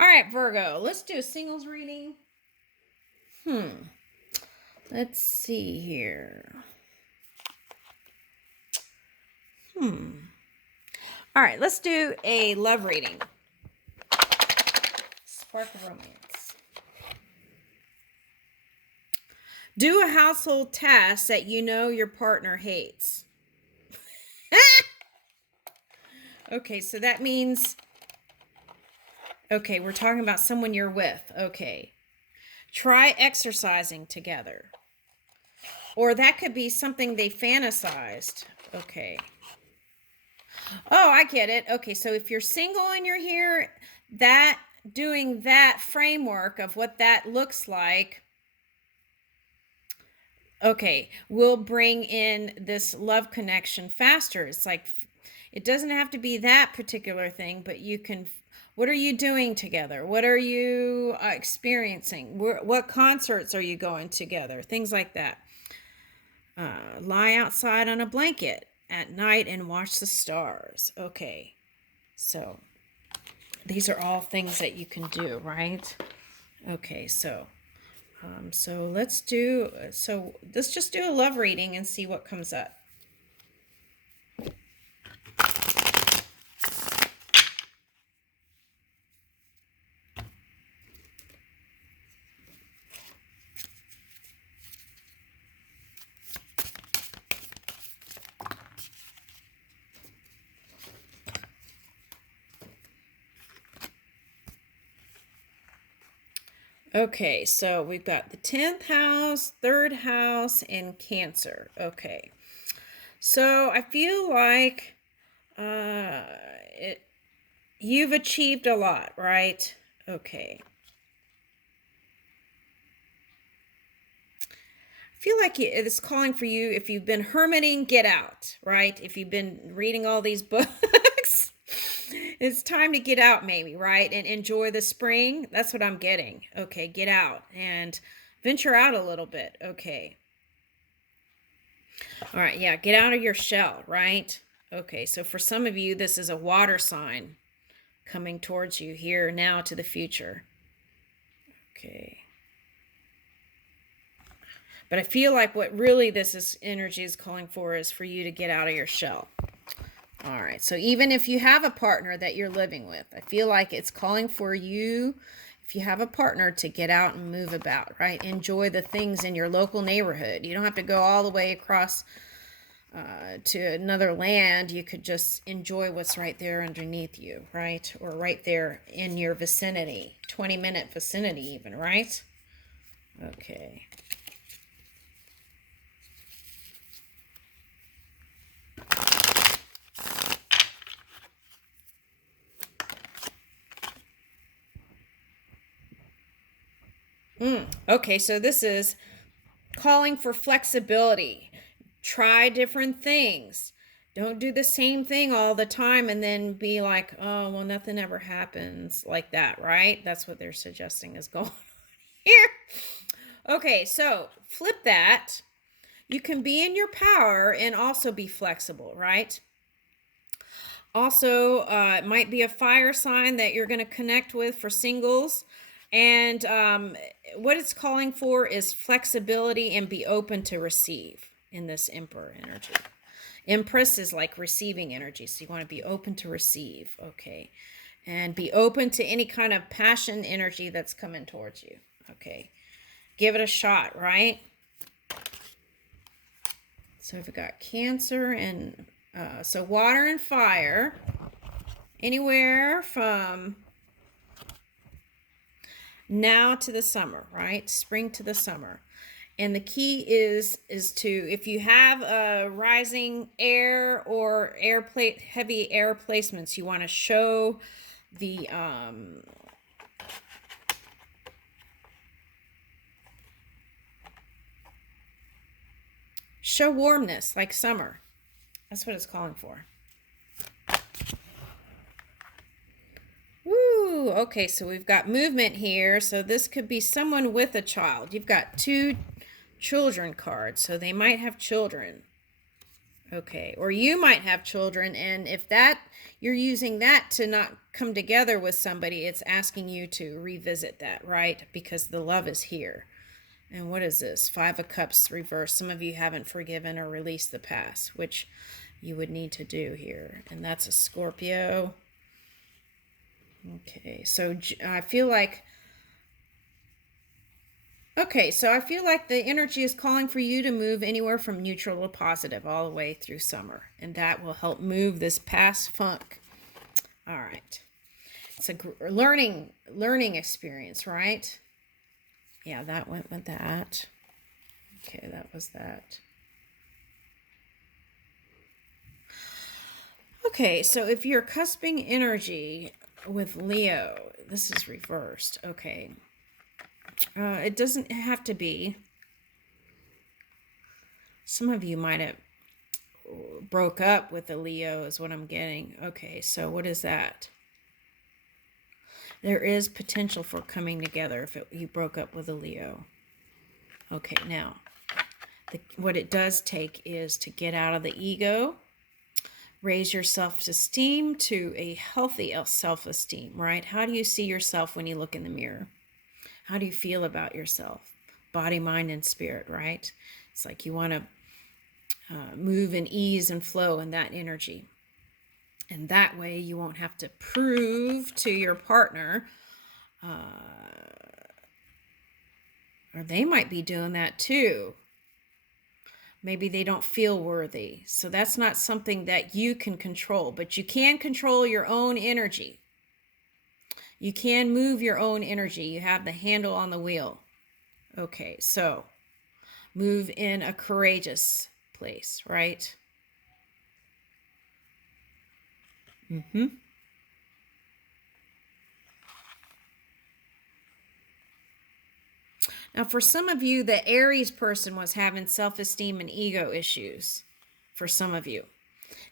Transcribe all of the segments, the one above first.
All right, Virgo, let's do a singles reading. Let's see here. All right, let's do a love reading. Spark of romance. Do a household task that you know your partner hates. Okay, so that means, okay, we're talking about someone you're with. Okay. Try exercising together. Or that could be something they fantasized. Okay. Oh, I get it. Okay, so if you're single and you're here, that doing that framework of what that looks like, okay, will bring in this love connection faster. It's like it doesn't have to be that particular thing, but you can. What are you doing together? What are you experiencing? What concerts are you going together? Things like that. Lie outside on a blanket at night and watch the stars. Okay, so these are all things that you can do, right? Okay, so let's just do a love reading and see what comes up. Okay, so we've got the 10th house, 3rd house, and Cancer. Okay, so I feel like you've achieved a lot, right? Okay. I feel like it's calling for you. If you've been hermiting, get out, right? If you've been reading all these books, it's time to get out, maybe, right? And enjoy the spring. That's what I'm getting. Okay, get out and venture out a little bit. Okay. All right, yeah, get out of your shell, right? Okay, so for some of you, this is a water sign coming towards you here now to the future. Okay. But I feel like what really energy is calling for is for you to get out of your shell. All right. So even if you have a partner that you're living with, I feel like it's calling for you, if you have a partner, to get out and move about, right? Enjoy the things in your local neighborhood. You don't have to go all the way across to another land. You could just enjoy what's right there underneath you, right? Or right there in your vicinity, 20-minute vicinity even, right? Okay. Okay, so this is calling for flexibility. Try different things. Don't do the same thing all the time and then be like, oh, well, nothing ever happens like that, right? That's what they're suggesting is going on here. Okay, so flip that. You can be in your power and also be flexible, right? Also, it might be a fire sign that you're going to connect with for singles. And what it's calling for is flexibility and be open to receive in this Emperor energy. Empress is like receiving energy, so you want to be open to receive, okay? And be open to any kind of passion energy that's coming towards you, okay? Give it a shot, right? So we've got Cancer and so water and fire, anywhere from now to the summer, right? Spring to the summer. And the key is to, if you have a rising air or heavy air placements, you want to show the show warmness like summer. That's what it's calling for. Woo, okay, so we've got movement here. So this could be someone with a child. You've got 2 children cards, so they might have children. Okay. Or you might have children, and if that you're using that to not come together with somebody, it's asking you to revisit that, right? Because the love is here. And what is this? Five of Cups reversed. Some of you haven't forgiven or released the past, which you would need to do here. And that's a Scorpio. Okay, so I feel like the energy is calling for you to move anywhere from neutral to positive all the way through summer. And that will help move this past funk. All right. It's a learning experience, right? Yeah, that went with that. Okay, that was that. Okay, so if you're cusping energy with Leo, this is reversed. Okay. It doesn't have to be. Some of you might have broke up with a Leo is what I'm getting. Okay, so what is that? There is potential for coming together if you broke up with a Leo. Okay, now, what it does take is to get out of the ego, raise your self-esteem to a healthy self-esteem, right? How do you see yourself when you look in the mirror? How do you feel about yourself? Body, mind, and spirit, right? It's like you want to move in ease and flow in that energy. And that way you won't have to prove to your partner, or they might be doing that too. Maybe they don't feel worthy. So that's not something that you can control, but you can control your own energy. You can move your own energy. You have the handle on the wheel. Okay, so move in a courageous place, right? Now, for some of you, the Aries person was having self-esteem and ego issues. For some of you.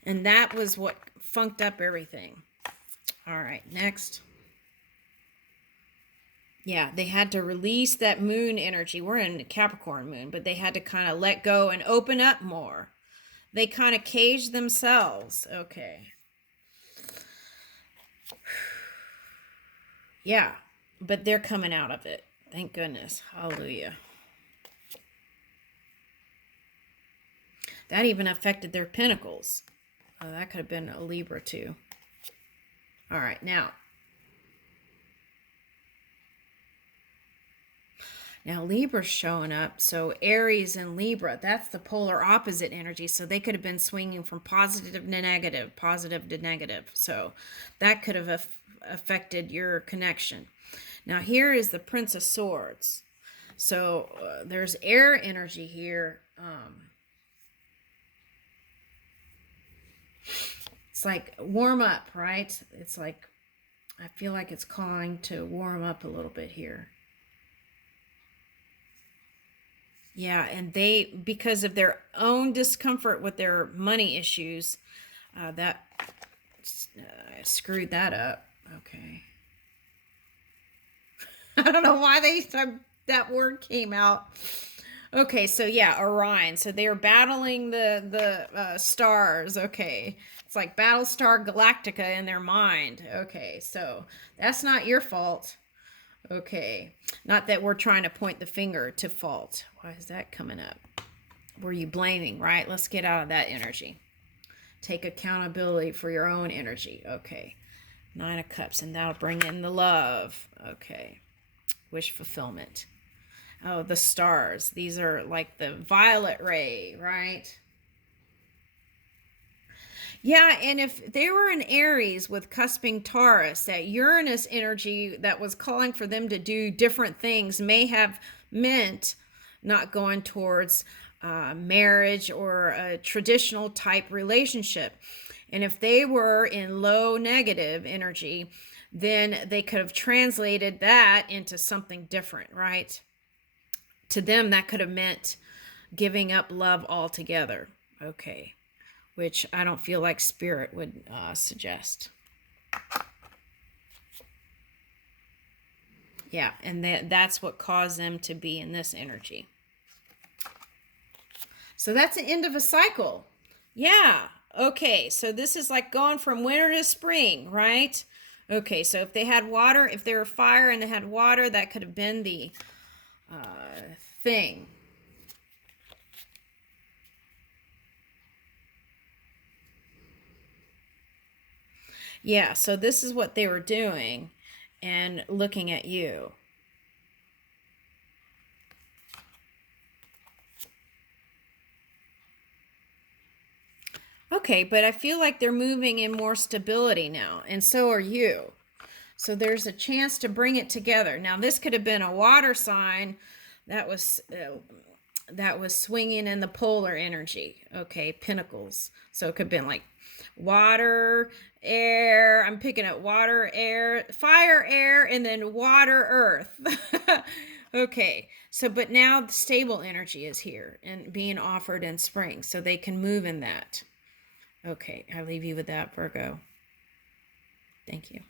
And that was what funked up everything. All right, next. Yeah, they had to release that moon energy. We're in Capricorn moon, but they had to kind of let go and open up more. They kind of caged themselves. Okay. Yeah, but they're coming out of it. Thank goodness. Hallelujah. That even affected their pentacles. Oh, that could have been a Libra too. All right, now Libra's showing up. So Aries and Libra, that's the polar opposite energy. So they could have been swinging from positive to negative, positive to negative. So that could have affected your connection. Now here is the Prince of Swords. So there's air energy here. It's like warm up, right? It's like, I feel like it's calling to warm up a little bit here. Yeah, and they, because of their own discomfort with their money issues, that screwed that up. Okay. I don't know why that word came out. Okay, so yeah, Orion. So they are battling the stars. Okay, it's like Battlestar Galactica in their mind. Okay, so that's not your fault. Okay, not that we're trying to point the finger to fault. Why is that coming up? Were you blaming, right? Let's get out of that energy. Take accountability for your own energy. Okay, Nine of Cups, and that'll bring in the love. Okay, wish fulfillment. Oh, the stars. These are like the violet ray, right? Yeah, and if they were in Aries with cusping Taurus, that Uranus energy that was calling for them to do different things may have meant not going towards marriage or a traditional type relationship. And if they were in low negative energy, then they could have translated that into something different, right? To them, that could have meant giving up love altogether. Okay. Which I don't feel like Spirit would suggest. Yeah, and that's what caused them to be in this energy. So that's the end of a cycle. Yeah. Okay. So this is like going from winter to spring, right? Okay. So if they had water, if they were fire and they had water, that could have been the thing. Yeah. So this is what they were doing and looking at you. Okay. But I feel like they're moving in more stability now, and so are you. So there's a chance to bring it together. Now, this could have been a water sign that was swinging in the polar energy. Okay, pentacles. So it could have been like water, air. I'm picking up water, air, fire, air, and then water, earth. Okay, so but now the stable energy is here and being offered in spring, so they can move in that. Okay, I leave you with that, Virgo. Thank you.